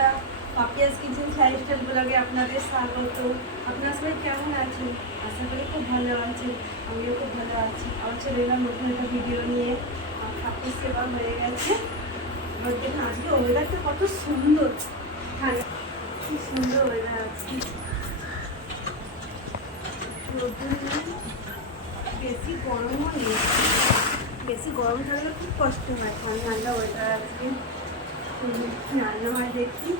বন্ধুরা, Papiya's kitchen lifestyle ব্লগে আপনাদের স্বাগত। আপনারা সবাই কেমন আছেন? আশা করি খুব ভালো আছেন। আমিও খুব ভালো আছি। আবার চলে এলাম নতুন একটা ভিডিও নিয়ে। ঠাকুর সেবা হয়ে গেছে। এবার দেখুন আজকে ওয়েদারটা কত সুন্দর, খুব সুন্দর ওয়েদার আছে। বেশি গরমও নেই, বেশি গরম থাকলে খুব কষ্ট হয়। ঠান্ডা ওয়েদার আজকে রান্না হয় দেখি।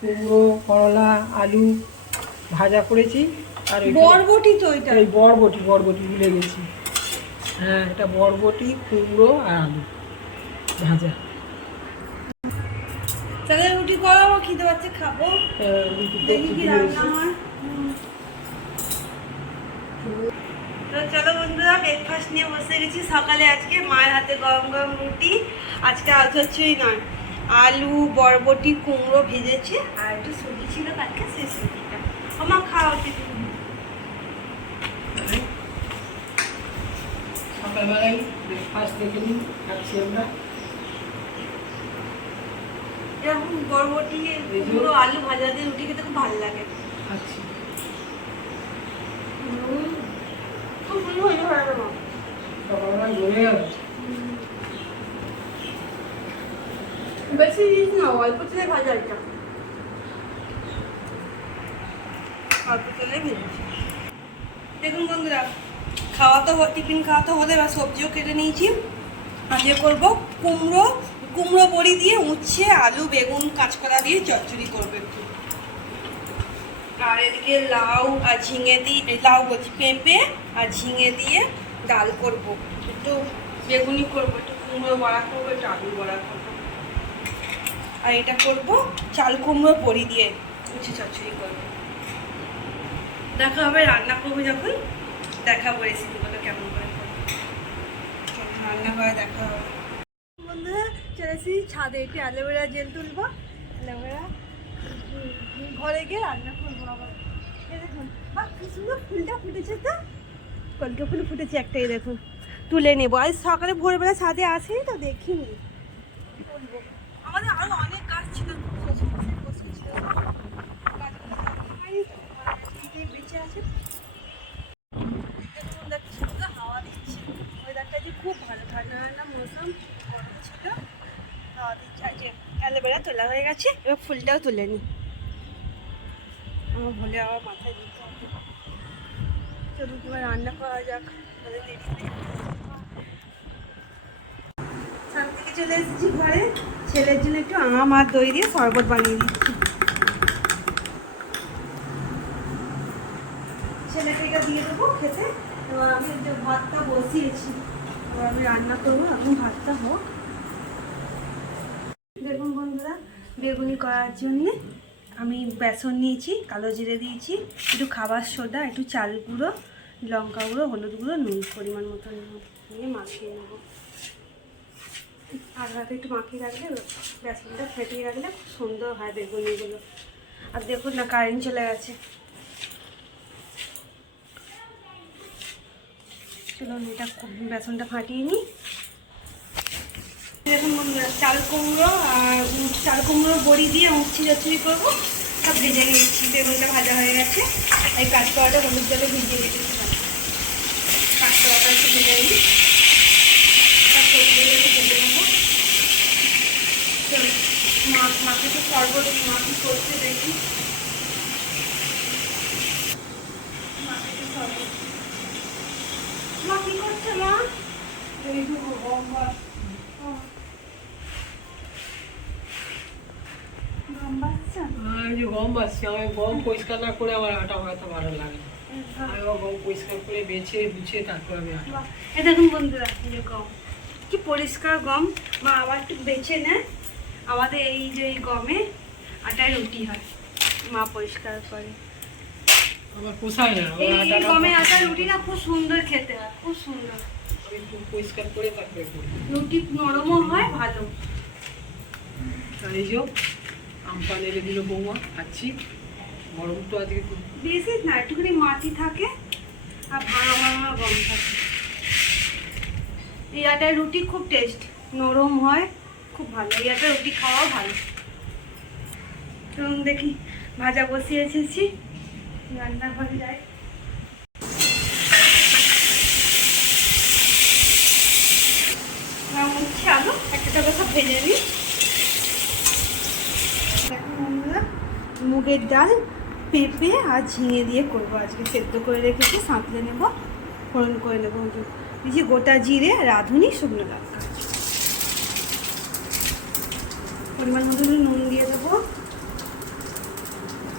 কুমড়ো, করলা, আলু ভাজা করেছি। আর বরবটি তো এটা, এই বরবটি ভুলে গেছি। হ্যাঁ, এটা বরবটি, কুমড়ো আর আলু ভাজা। তাহলে রুটি করো, আমার খিদে পাচ্ছে, খাবো। দেখি কি রান্না হয়। তো চলো বন্ধুরা, ব্রেকফাস্ট নিয়ে বসে গেছি। সকালে আজকে মায়ের হাতে গরম গরম রুটি। আজকে আর কিছুই নয়, আলু, বরবটি, কুমড়ো ভেজেছে আর একটু সুজি ছিল কালকে, সেই সুজিটা। আমার খাওয়া উচিত। সকালবেলায় ব্রেকফাস্ট দেখে নিই, খাচ্ছি আমরা। এরকম বরবটি, কুমড়ো, আলু ভাজা দিয়ে রুটি খেতে খুব ভালো লাগে। খাচ্ছি। খুব সুন্দর হয়ে যাবে মা। সকালবেলায় জমে গেল। বেশি জিনিস না, অল্প তেলে ভাজা এটা। অল্প তেলে ভেজেছি। দেখুন বন্ধুরা, টিফিন খাওয়া তো হলে, এবার সবজিও কেটে নিয়েছি। আজকে করবো কুমড়ো বড়ি দিয়ে, উচ্ছে, আলু, বেগুন, কাঁচকলা দিয়ে চচ্চড়ি করবো একটু। আর এদিকে লাউ আর ঝিঙে দিয়ে, লাউ বলছি, পেঁপে আর ঝিঙে দিয়ে ডাল করবো। একটু বেগুনি করবো, একটু কুমড়ো বড়া করবো, একটু আলু বড়া করবো। আর এটা করবো চাল কুমড়ো বড়ি দিয়ে উচ্ছে চচ্চড়ি করবো। দেখা হবে, রান্না করবো যখন দেখাবো রেসিপিগুলো কেমন করে রান্না করে দেখা হবে। বন্ধুরা চলে এসেছি ছাদে, একটু অ্যালোভেরা জেল তুলবো, অ্যালোভেরা ঘরে গিয়ে রান্না করবো আবার। এই দেখুন, বাহ কি সুন্দর ফুলটা ফুটেছে তো, কলকে ফুল ফুটেছে একটা, এই দেখুন তুলে নেবো। আজ সকালে ভোরবেলা ছাদে আসেনি তো দেখিনি, তুলবো। আমাদের আরো অনেক গাছ ছিল, বেঁচে আছে। হাওয়া দিচ্ছে, ওয়েদারটা যে খুব ভালো, ঠান্ডা ঠান্ডা মৌসুম, গরম ছিল, হাওয়া দিচ্ছে। আর যে অ্যালোভেরা তোলা হয়ে গেছে, এবার ফুলটাও তুলে নিই, আমার ভুলে আবার মাথায় দিতে হবে। চলুন তোমার রান্না করা যাক। ছাদ থেকে চলে এসেছি ঘরে, ছেলের জন্য একটু আম আর দই দিয়ে শরবত বানিয়ে দিচ্ছি। ছেলেকে এটা দিয়ে দেবো খেতে। এবার আমি যে ভাতটা বসিয়েছি, এবার আমি রান্না করবো, এখন ভাতটা হোক। দেখুন বন্ধুরা, বেগুনি করার জন্যে আমি বেসন নিয়েছি, কালো জিরে দিয়েছি, একটু খাবার সোডা, একটু চাল গুঁড়ো, লঙ্কা গুঁড়ো, হলুদ গুঁড়ো, নুন পরিমাণ মতো নিয়ে মাখিয়ে নেব। আগে হাতে একটু মাখিয়ে রাখলে, বেসনটা ফেটিয়ে রাখলে খুব সুন্দর হয় বেগুনিগুলো। আর দেখুন না, কারেন্ট চলে গেছে। চলুন এটা বেসনটা ফাটিয়ে নিই। দেখুন বন্ধুরা, চাল কুমড়ো বড়ি দিয়ে উচ্ছে চচ্চড়ি করবো। সব ভেজে নিচ্ছি, বেগুনটা ভাজা হয়ে গেছে। এই কাঁচকলাটা হলুদ জলে ভিজিয়ে রেখেছিলাম, কাঁচকলাটা একটু ভেজে নিই, সব সবজিগুলো একটু ভেজে নেবো। চলুন মাকে তো শরবত মাকে করতে দেখি। মাকে তো শরবত, মা কি করছে মা? এইটুকু গম বাসছি। আমি গম পরিষ্কার না করে আমার আটা ভাঙাতে ভালো লাগে না। আমি গম পরিষ্কার করে বেছে গুছিয়ে তারপর আমি আটা। এই দেখুন বন্ধুরা, এই গম কি পরিষ্কার গম, মা আবার একটু বেছে নেয়। আমাদের এই যে এই গমে আটায় রুটি হয়, মা পরিষ্কার করে। আমার পোষায় না এই গমে আটার রুটি না খুব সুন্দর খেতে হয়, খুব সুন্দর। আমি পরিষ্কার করে তারপরে করি, রুটি নরমও হয়, ভালো। আর এই যে আম পান এনে দিল বৌমা, খাচ্ছি। গরম তো আজকে বেশি না, একটুখানি মাটি থাকে, আর ভাঙা ভাঙা গম থাকে। এই আটার রুটি খুব টেস্ট, নরম হয়, খুব ভালো। এই আটার রুটি খাওয়াও ভালো। চলুন দেখি, ভাজা বসিয়ে এসেছি, রান্নার ঘরে যাই। হচ্ছে আলু একটা সব ভেজে নিই। দেখুন বন্ধুরা, মুগের ডাল, পেঁপে আর ঝিঙে দিয়ে করবো আজকে। সেদ্ধ করে রেখেছি, সাঁতলে নেব, ফোড়ন করে নেবো। দিয়েছি গোটা জিরে, রাঁধুনি, শুকনো লঙ্কা। পরিমাণ মতো নুন দিয়ে দেবো,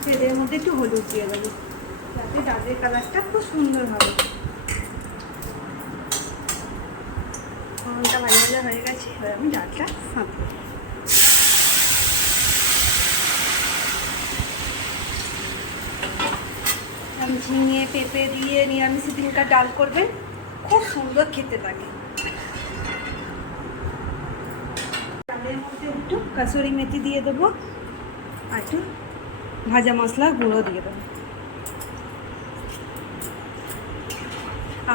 তেলের মধ্যে একটু হলুদ দিয়ে দেবো, যাতে ডালের কালারটা খুব সুন্দর হবে। ফোড়নটা ভালো ভালো হয়ে গেছে, এবার আমি ডালটা সাঁতলে দেবো। ঝিঙে পেঁপে দিয়ে নিরামিষ দিনকার ডাল করবেন, খুব সুন্দর খেতে লাগে। ডালের মধ্যে একটু কাসুরি মেথি দিয়ে দেবো, আর একটু ভাজা মশলা গুঁড়ো দিয়ে দেবো।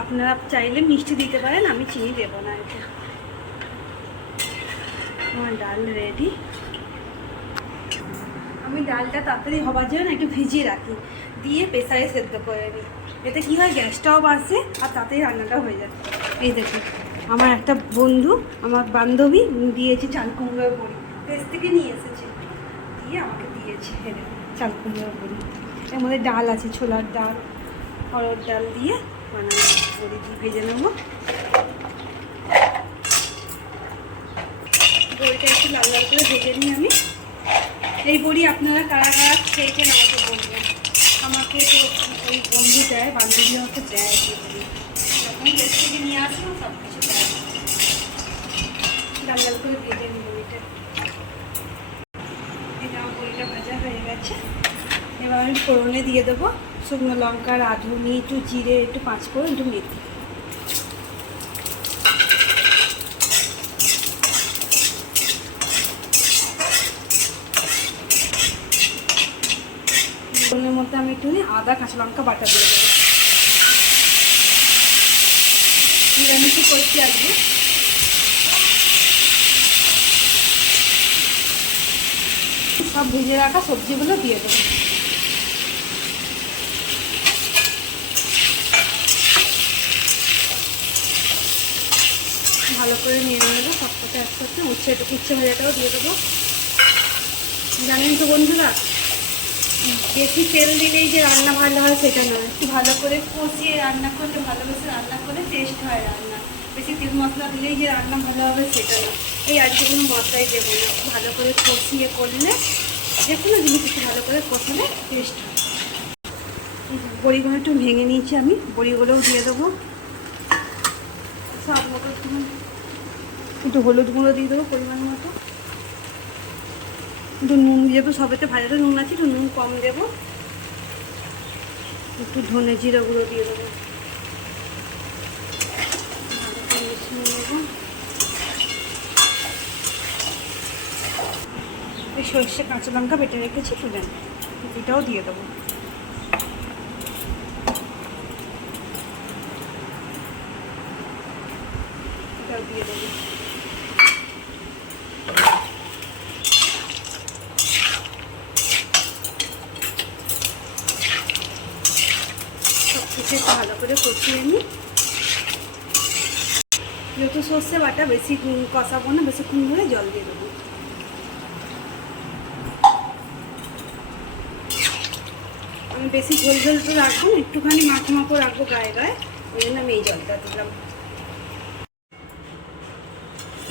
আপনারা চাইলে মিষ্টি দিতে পারেন, আমি চিনি দেবো না। এটা আমার ডাল রেডি। আমি ডালটা তাড়াতাড়ি হবার জন্য একটু ভিজিয়ে রাখি, দিয়ে প্রেসারে সেদ্ধ করে নিই। এতে কী হয়, গ্যাসটাও বাঁচে আর তাড়াতাড়ি রান্নাটাও হয়ে যায়। এই দেখুন, আমার একটা বন্ধু, আমার বান্ধবী দিয়েছে চাল কুমড়োর বড়ি, দেশ থেকে নিয়ে এসেছে, দিয়ে আমাকে দিয়েছে। এই দেখুন চাল কুমড়োর বড়ি, এর মধ্যে ডাল আছে, ছোলার ডাল, অরহর ডাল দিয়ে বানানো বড়ি দিয়ে ভেজে নেবো। বড়িটা একটু লাল লাল করে ভেজে নিই আমি। এই বড়ি আপনারা কারা কারা খেয়েছেন আমাকে বলবেন। আমাকে তো ওই বন্ধু দেয়, বান্ধবী আমাকে দেয়, যখন দেশ থেকে নিয়ে আসবো সব কিছু দেয়। লাল লাল করে ভেজে নিই বড়িটা। এটা আমার বড়িটা ভাজা হয়ে গেছে। এবার আমি ফোড়নে দিয়ে দেবো শুকনো লঙ্কা, রাঁধুনি, একটু জিরে, একটু পাঁচফোড়ন, একটু মেথি। ফোড়নের মধ্যে আমি একটু আদা কাঁচা লঙ্কা বাটা দিয়ে দেবো। নিরামিষই করছি আজকে। সব ভেজে রাখা সবজিগুলো দিয়ে দেবো। ভালো করে নিয়ে নেবো সবটাতে একসাথে। উচ্ছে ভাজাটাও দিয়ে দেবো। জানেন তো বন্ধুরা, বেশি তেল দিলেই যে রান্না ভালো হয় সেটা নয়, একটু ভালো করে কষিয়ে রান্না করলে, ভালোবেসে রান্না করলে টেস্ট হয় রান্না। বেশি তেল মশলা দিলেই যে রান্না ভালো হবে সেটা নয়। এই আজকে কোনো মশলাই দেবো না, ভালো করে কষিয়ে করলে, যে কোনো জিনিস একটু ভালো করে কষালে টেস্ট হয়। বড়িগুলো একটু ভেঙে নিয়েছি আমি, বড়িগুলোও দিয়ে দেবো। স্বাদ মতো একটু হলুদ গুঁড়ো দিয়ে দেবো পরিমাণ মতো। একটু নুন, যেহেতু সবেতে ভাজাতে নুন আছে, একটু নুন কম দেবো। একটু ধনে জিরা গুঁড়ো দিয়ে দেবো, মিশিয়ে নেবো। এই সর্ষে কাঁচা লঙ্কা বেটে রেখেছি, তুলে এটাও দিয়ে দেবো। এটাও দিয়ে দেবো। ভালো করে কষিয়ে নিই। যেহেতু সর্ষে বাটা, বেশি কষাবো না, বেশিক্ষণ ধরে জল দিয়ে দেবো। আমি বেশি ঝোল ঝোল তো রাখবো না, একটুখানি মাখো রাখবো গায়ে গায়ে, ওই জন্য আমি এই জলটা দিলাম।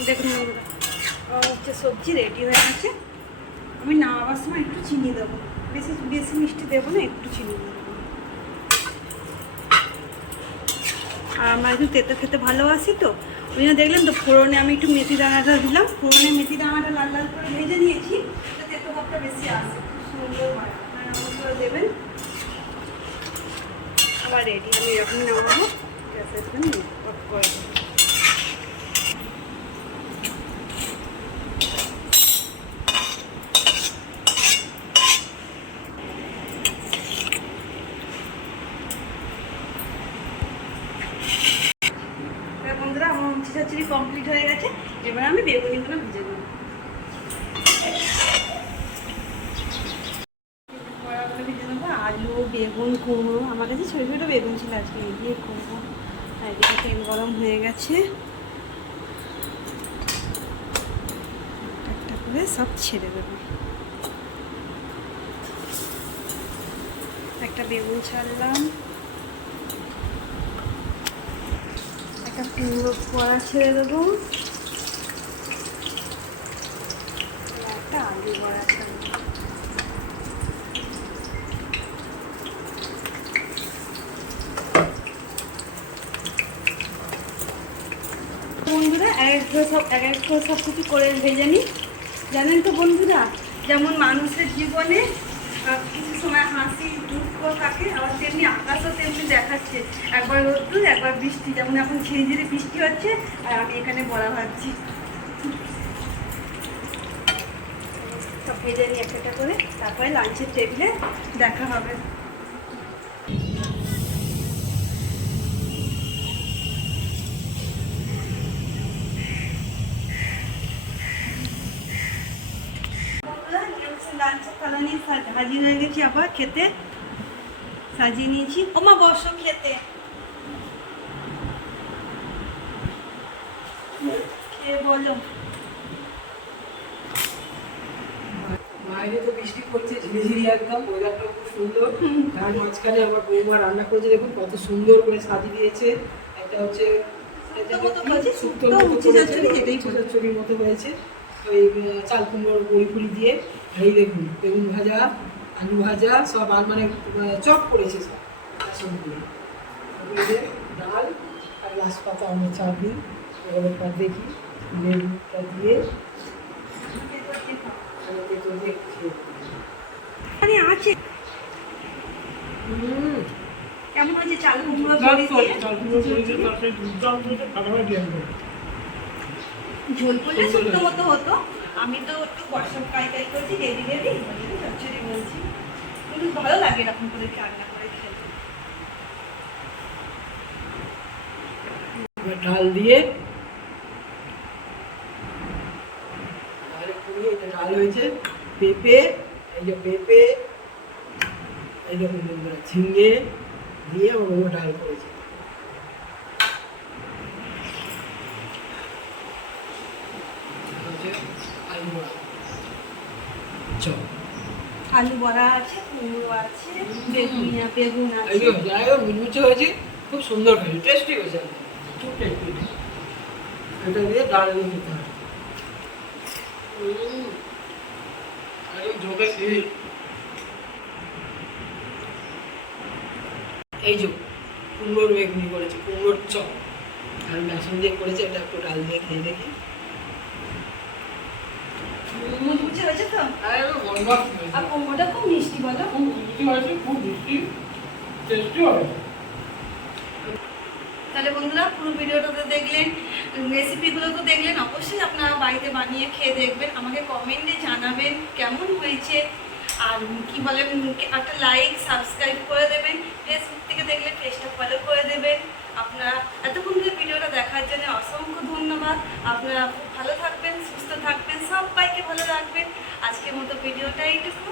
দেখুন বন্ধুরা, হচ্ছে সবজি রেডি হয়ে গেছে। আমি নামাবার সময় একটু চিনি দেবো, বেশি বেশি মিষ্টি দেবো না, একটু চিনি দেবো। আর আমরা একটু তেতো খেতে ভালোবাসি, তো ওই জন্য দেখলেন তো ফোড়নে আমি একটু মেথি দানাটা দিলাম। ফোড়নে মেথি দানাটা লাল লাল করে ভেজে নিয়েছি, তো তেতো ভাবটা বেশি আসে, সুন্দর হয়। আপনারা এমন করে দেবেন। আবার রেডি, আমি এরকমই নামাবো, গ্যাসের অফ করে দেবো। বেগুন কুমড়ো, আমার কাছে ছোটো ছোটো বেগুন ছিল, আজকে এই দিয়ে করবো। আর এদিকে তেল গরম হয়ে গেছে, একটা করে সব ছেড়ে দেবো। একটা বেগুন ছাড়লাম, একটা কুমড়ো বড়া ছেড়ে দেবো, একটা আলু বড়া ছাড়বো। বন্ধুরা এক এক করে সব কিছু করে ভেজে নিই। জানেন তো বন্ধুরা, যেমন মানুষের জীবনে কিছু সময় হাসি দুঃখ থাকে, আবার তেমনি আকাশও তেমনি দেখাচ্ছে, একবার রোদ্দুর একবার বৃষ্টি। যেমন এখন ঝিরি ঝিরি বৃষ্টি হচ্ছে, আর আমি এখানে বড়া ভাজছি। সব ভেজে নিই একটা একটা করে, তারপরে লাঞ্চের টেবিলে দেখা হবে। লাঞ্চের থালা নিয়ে হাজির হয়ে গেছি, আবার খেতে সাজিয়ে নিয়েছি। ওমা বসো খেতে, খেয়ে বলো। বাইরে তো বৃষ্টি পড়ছে ঝিরিঝিরি একদম, ওয়েদারটা খুব সুন্দর। তার মাঝখানে আমার বৌমা রান্না করেছে, দেখুন কত সুন্দর করে সাজিয়ে দিয়েছে। এটা হচ্ছে শুক্তোর মতো চচ্চড়ির মতো হয়েছে, ওই চাল কুমড়োর বড়ি ফুলি দিয়ে। এই দেখুন বেগুন ভাজা, আলু ভাজা সব, আর মানে চপ করেছে সব বেসন দিয়ে। ডাল আর লাশ পাতা আমার চাটনি, এবার দেখি লেবুটা দিয়ে আছে। কেমন হয়েছে চাল কুমড়ো বড়ি দিয়ে? ঝোল করলে শুক্তো মতো হতো, আমি তো একটু সব কাই কাই করছি, রেডি রেডি চচ্চড়ি বলছি। কিন্তু ভালো লাগে এরকম করে রান্না করে খেতে। ডাল দিয়ে ডাল হয়েছে, পেঁপে, এই যে পেঁপে, এই যে ঝিঙে দিয়ে ওগুলো ডাল করেছে। আলু বড়া আছে, কুমড়ো আছে, বেগুন আছে। যাই হোক মুচমুচে হয়েছে, খুব সুন্দর হয়েছে, টেস্টি হয়েছে, খুব টেস্টি। এটা দিয়ে ডাল দিয়ে দিতে হবে। এই যে কুমড়োর বেগুনি করেছে, কুমড়োর চপ আর বেসন দিয়ে করেছে, এটা একটু ডাল দিয়ে খেয়ে দেখি। মুচমুচে হয়েছে তো? আর কুমড়োটা খুব মিষ্টি, বলো? খুব মিষ্টি, টেস্টি হবে। তাহলে বন্ধুরা পুরো ভিডিওটা তো দেখলেন, রেসিপিগুলো তো দেখলেন, অবশ্যই আপনারা বাড়িতে বানিয়ে খেয়ে দেখবেন, আমাকে কমেন্টে জানাবেন কেমন হয়েছে। আর কি বলেন, একটা লাইক সাবস্ক্রাইব করে দেবেন, ফেসবুক থেকে দেখলে পেজটা ফলো করে দেবেন। আপনারা এতক্ষণ ধরে ভিডিওটা দেখার জন্য অসংখ্য ধন্যবাদ। আপনারা খুব ভালো থাকবেন, সুস্থ থাকবেন, সবাইকে ভালো রাখবেন। আজকের মতো ভিডিওটা এইটুকু।